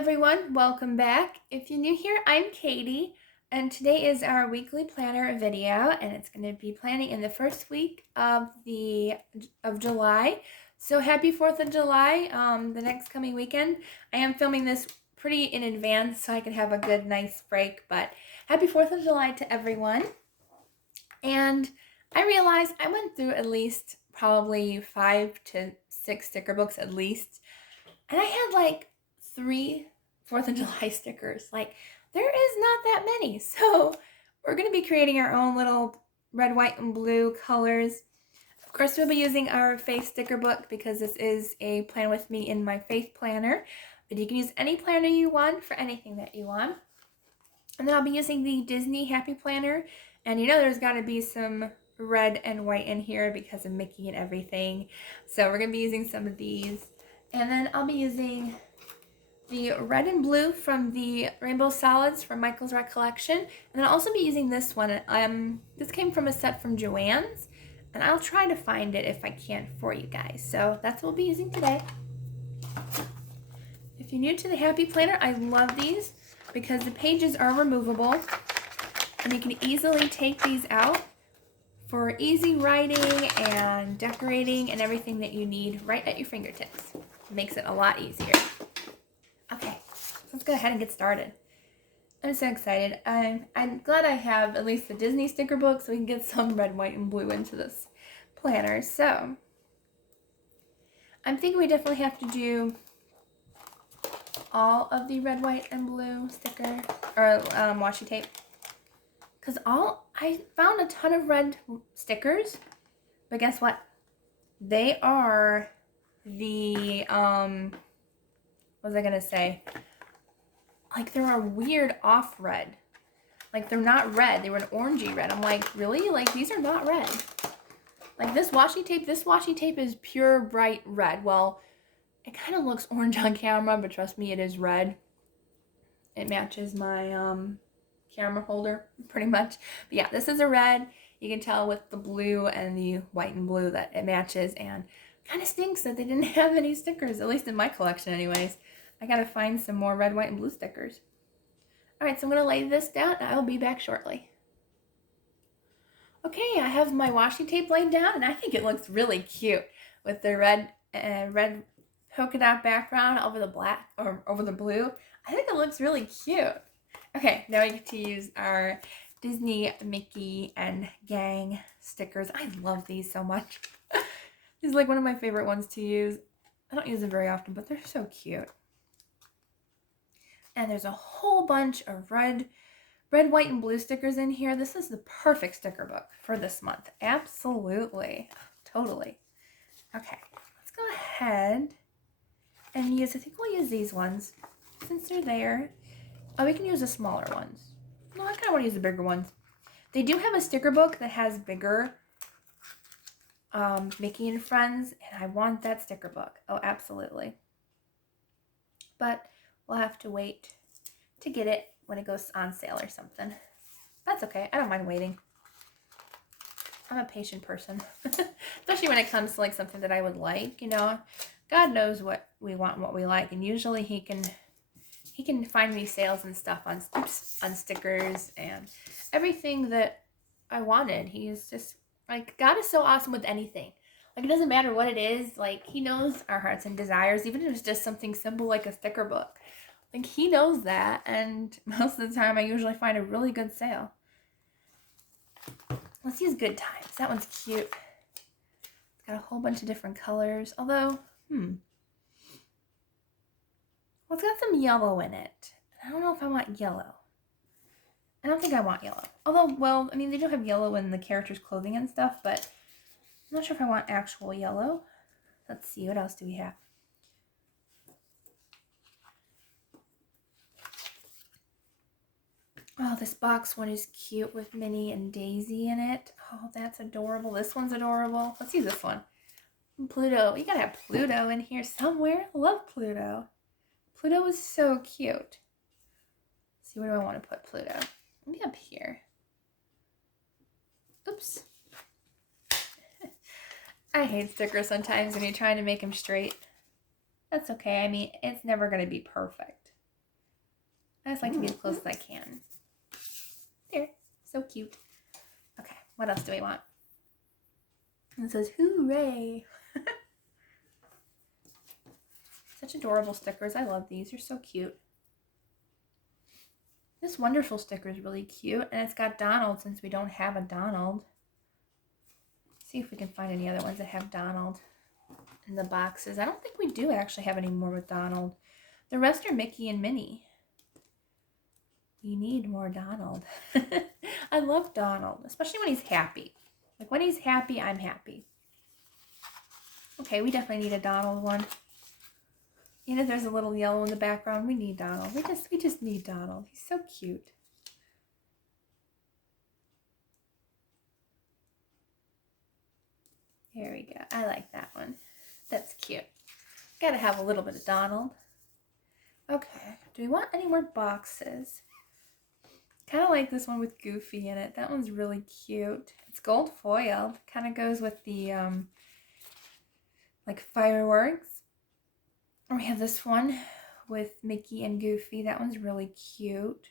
everyone, welcome back. If you're new here, I'm Katie, and today is our weekly planner video, and it's going to be planning in the first week of July. So happy 4th of July, the next coming weekend. I am filming this pretty in advance so I can have a good, nice break, but happy 4th of July to everyone. And I realized I went through at least probably 5 to 6 sticker books at least, and I had like 3 4th of July stickers. Like, there is not that many. So we're going to be creating our own little red, white, and blue colors. Of course, we'll be using our faith sticker book because this is a plan with me in my faith planner. But you can use any planner you want for anything that you want. And then I'll be using the Disney Happy Planner. And you know there's got to be some red and white in here because of Mickey and everything. So we're going to be using some of these. And then I'll be using the red and blue from the Rainbow Solids from Michael's Recollection. And then I'll also be using this one. This came from a set from Joann's, and I'll try to find it if I can for you guys. So that's what we'll be using today. If you're new to the Happy Planner, I love these because the pages are removable, and you can easily take these out for easy writing and decorating and everything that you need right at your fingertips. It makes it a lot easier. Okay, let's go ahead and get started. I'm so excited. I'm glad I have at least the Disney sticker book so we can get some red, white, and blue into this planner. So, I'm thinking we definitely have to do all of the red, white, and blue sticker, or washi tape. Because I found a ton of red stickers, but guess what? They are the, what was I gonna say? Like, they're a weird off red. Like, they're not red. They were an orangey red. I'm like, really? Like, these are not red. Like, this washi tape is pure bright red. Well, it kind of looks orange on camera, but trust me, it is red. It matches my camera holder pretty much. But yeah, this is a red. You can tell with the blue and the white and blue that it matches, and kind of stinks that they didn't have any stickers, at least in my collection anyways. I gotta find some more red, white, and blue stickers. Alright, so I'm gonna lay this down and I'll be back shortly. Okay, I have my washi tape laid down and I think it looks really cute with the red polka dot background over the black or over the blue. I think it looks really cute. Okay, now we get to use our Disney Mickey and Gang stickers. I love these so much. These are like one of my favorite ones to use. I don't use them very often, but they're so cute. And there's a whole bunch of red, white, and blue stickers in here. This is the perfect sticker book for this month. Absolutely. Totally. Okay, let's go ahead and use, I think we'll use these ones since they're there. Oh, we can use the smaller ones. No, I kind of want to use the bigger ones. They do have a sticker book that has bigger Mickey and Friends, and I want that sticker book. Oh, absolutely. But we'll have to wait to get it when it goes on sale or something. That's okay. I don't mind waiting. I'm a patient person. Especially when it comes to like something that I would like, you know. God knows what we want and what we like, and usually he can find me sales and stuff on stickers and everything that I wanted. He's just like, God is so awesome with anything. Like, it doesn't matter what it is. Like, he knows our hearts and desires, even if it's just something simple like a sticker book. Like, he knows that, and most of the time I usually find a really good sale. Let's use Good Times. That one's cute. It's got a whole bunch of different colors. Although, well, it's got some yellow in it. I don't know if I want yellow. I don't think I want yellow. Although, well, I mean, they do have yellow in the characters' clothing and stuff, but I'm not sure if I want actual yellow. Let's see, what else do we have? Oh, this box one is cute with Minnie and Daisy in it. Oh, that's adorable. This one's adorable. Let's use this one. Pluto. You gotta have Pluto in here somewhere. Love Pluto. Pluto is so cute. Let's see, where do I want to put Pluto? Maybe up here. Oops. I hate stickers sometimes when you're trying to make them straight. That's okay. I mean, it's never going to be perfect. I just like to be as close as I can. There, so cute. Okay, what else do we want? And it says, hooray! Such adorable stickers. I love these. They're so cute. This wonderful sticker is really cute, and it's got Donald since we don't have a Donald. See if we can find any other ones that have Donald in the boxes. I don't think we do actually have any more with Donald. The rest are Mickey and Minnie. We need more Donald. I love Donald, especially when he's happy. Like when he's happy, I'm happy. Okay, we definitely need a Donald one. Even if there's a little yellow in the background, we need Donald. We just need Donald. He's so cute. Here we go. I like that one. That's cute. Gotta have a little bit of Donald. Okay, do we want any more boxes? Kind of like this one with Goofy in it. That one's really cute. It's gold foiled. Kind of goes with the like fireworks. Or we have this one with Mickey and Goofy. That one's really cute.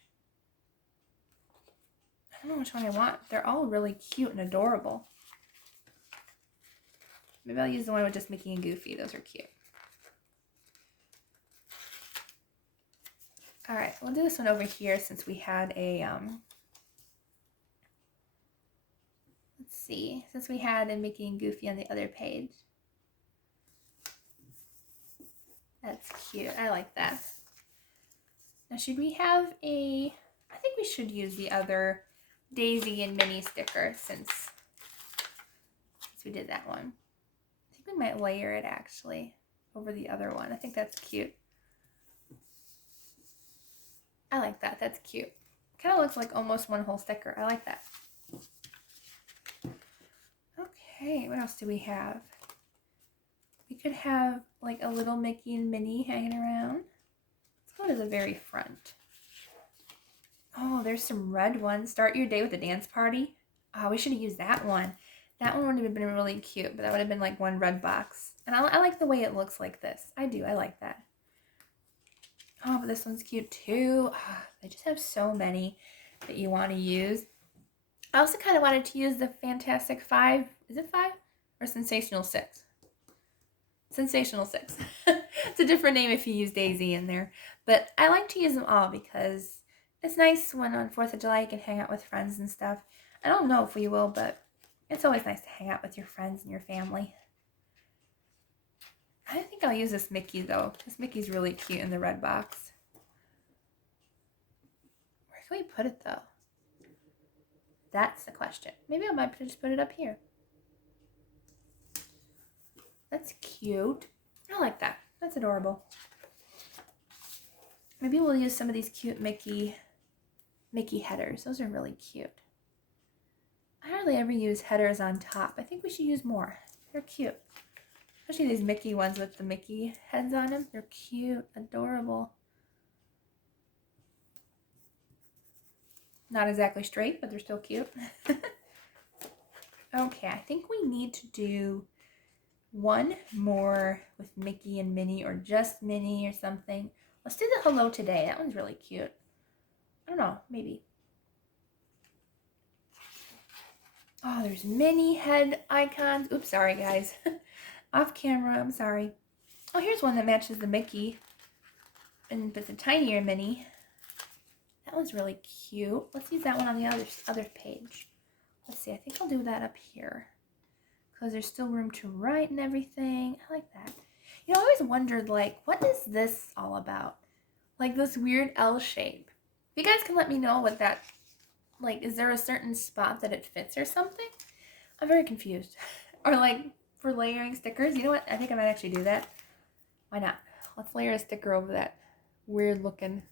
I don't know which one I want. They're all really cute and adorable. Maybe I'll use the one with just Mickey and Goofy. Those are cute. All right, we'll do this one over here since we had a, let's see, since we had a Mickey and Goofy on the other page. That's cute. I like that. Now, should we have a, I think we should use the other Daisy and Minnie sticker since we did that one. I think we might layer it actually over the other one. I think that's cute. I like that. That's cute. Kind of looks like almost one whole sticker. I like that. Okay, what else do we have? We could have like a little Mickey and Minnie hanging around. Let's go to the very front. Oh, there's some red ones. Start your day with a dance party. Oh, we should have used that one. That one would have been really cute, but that would have been like one red box. And I like the way it looks like this. I do. I like that. Oh, but this one's cute too. Oh, they just have so many that you want to use. I also kind of wanted to use the Fantastic Five. Is it 5? Or Sensational 6? Sensational 6. It's a different name if you use Daisy in there. But I like to use them all because it's nice when on 4th of July you can hang out with friends and stuff. I don't know if we will, but it's always nice to hang out with your friends and your family. I think I'll use this Mickey though. This Mickey's really cute in the red box. Where can we put it though? That's the question. Maybe I might just put it up here. That's cute. I like that. That's adorable. Maybe we'll use some of these cute Mickey headers. Those are really cute. I hardly ever use headers on top. I think we should use more. They're cute. Especially these Mickey ones with the Mickey heads on them. They're cute, adorable. Not exactly straight, but they're still cute. Okay, I think we need to do one more with Mickey and Minnie or just Minnie or something. Let's do the Hello Today. That one's really cute. I don't know, maybe. Oh, there's Minnie head icons. Oops, sorry guys. Off camera, I'm sorry. Oh, here's one that matches the Mickey. And it's a tinier Minnie. That one's really cute. Let's use that one on the other page. Let's see, I think I'll do that up here. Because there's still room to write and everything. I like that. You know, I always wondered, like, what is this all about? Like this weird L shape. If you guys can let me know what that, like, is there a certain spot that it fits or something? I'm very confused. Or like, for layering stickers, you know what? I think I might actually do that. Why not? Let's layer a sticker over that weird looking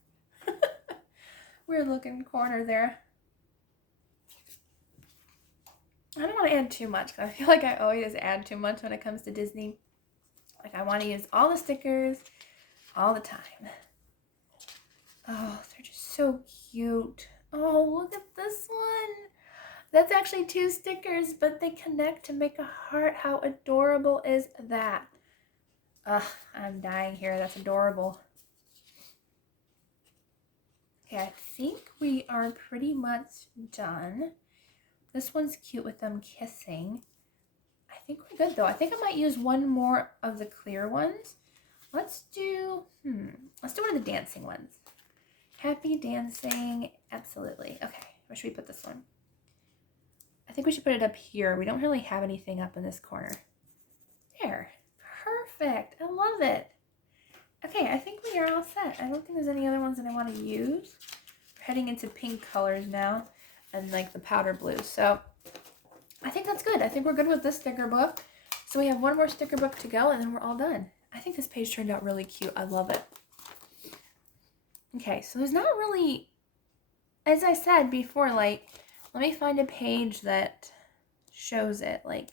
corner there. I don't want to add too much because I feel like I always add too much when it comes to Disney. Like I want to use all the stickers all the time. Oh, they're just so cute. Oh, look at this one. That's actually 2 stickers, but they connect to make a heart. How adorable is that? Ugh, I'm dying here. That's adorable. Okay, I think we are pretty much done. This one's cute with them kissing. I think we're good though. I think I might use one more of the clear ones. Let's do one of the dancing ones. Happy dancing, absolutely. Okay, where should we put this one? I think we should put it up here. We don't really have anything up in this corner. There, perfect, I love it. Okay, I think we are all set. I don't think there's any other ones that I want to use. We're heading into pink colors now and like the powder blue. So I think that's good. I think we're good with this sticker book. So we have one more sticker book to go and then we're all done. I think this page turned out really cute. I love it. Okay, so there's not really, as I said before, like, let me find a page that shows it. Like,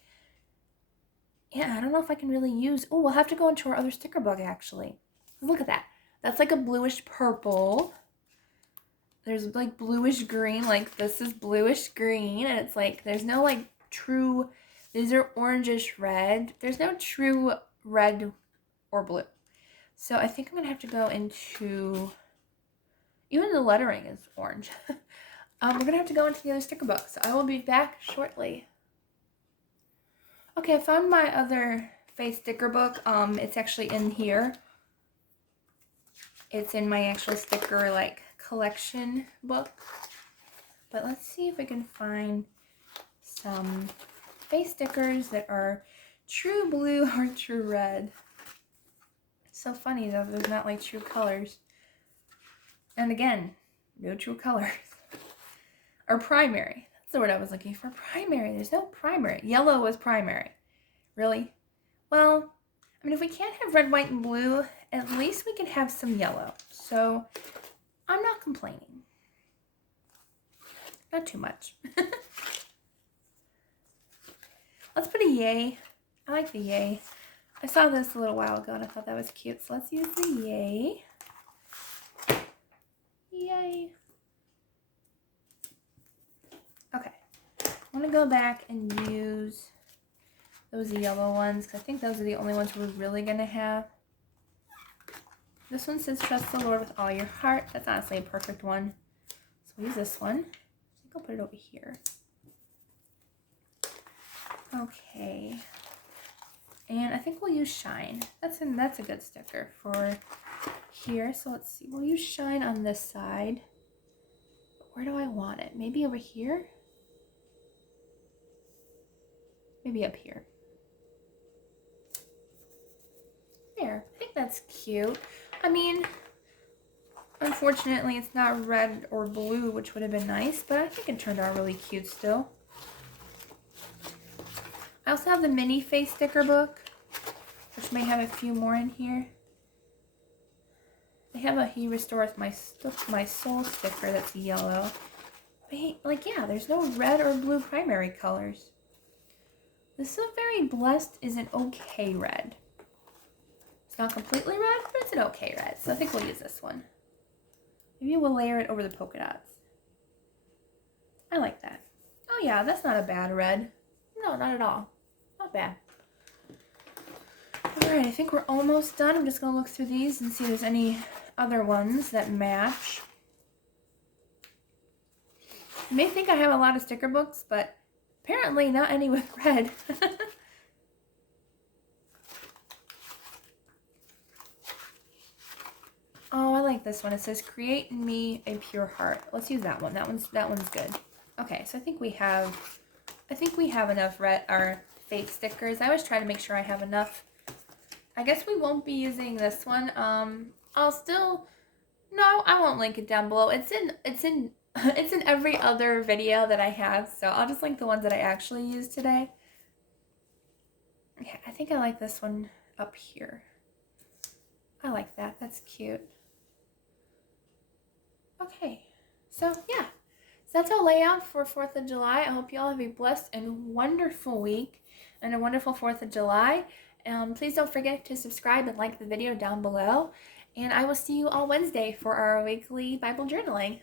yeah, I don't know if I can really use, oh, we'll have to go into our other sticker book actually. Look at that. That's like a bluish purple. There's like bluish green, like this is bluish green, and it's like, there's no like true, these are orangish red. There's no true red or blue. So I think I'm gonna have to go into, even the lettering is orange. We're gonna have to go into the other sticker book, so I will be back shortly. Okay, I found my other face sticker book. It's actually in here. It's in my actual sticker like collection book. But let's see if we can find some face stickers that are true blue or true red. It's so funny though, there's not like true colors. And again, no true colors. Or primary. That's the word I was looking for. Primary. There's no primary. Yellow was primary. Really? Well, I mean, if we can't have red, white, and blue, at least we can have some yellow. So, I'm not complaining. Not too much. Let's put a yay. I like the yay. I saw this a little while ago and I thought that was cute. So, let's use the yay. Yay. Okay. I'm going to go back and use those yellow ones because I think those are the only ones we're really going to have. This one says, trust the Lord with all your heart. That's honestly a perfect one. So we'll use this one. I think I'll put it over here. Okay. And I think we'll use shine. That's a good sticker for here. So let's see. We'll use shine on this side. Where do I want it? Maybe over here? Maybe up here. There. I think that's cute. I mean, unfortunately it's not red or blue, which would have been nice, but I think it turned out really cute still. I also have the mini face sticker book, which may have a few more in here. They have a He Restores My Soul sticker that's yellow. But hey, like, yeah, there's no red or blue primary colors. This is a very blessed is an okay red. It's not completely red, but it's an okay red. So I think we'll use this one. Maybe we'll layer it over the polka dots. I like that. Oh yeah, that's not a bad red. No, not at all. Not bad. Alright, I think we're almost done. I'm just going to look through these and see if there's any other ones that match. You may think I have a lot of sticker books, but apparently not any with red. Oh, I like this one. It says, create in me a pure heart. Let's use that one. That one's good. Okay, so I think we have enough red or fake stickers. I always try to make sure I have enough. I guess we won't be using this one. I won't link it down below. It's in every other video that I have, so I'll just link the ones that I actually used today. Okay, I think I like this one up here. I like that. That's cute. Okay, so yeah. So that's our layout for 4th of July. I hope you all have a blessed and wonderful week and a wonderful 4th of July. Please don't forget to subscribe and like the video down below. And I will see you all Wednesday for our weekly Bible journaling.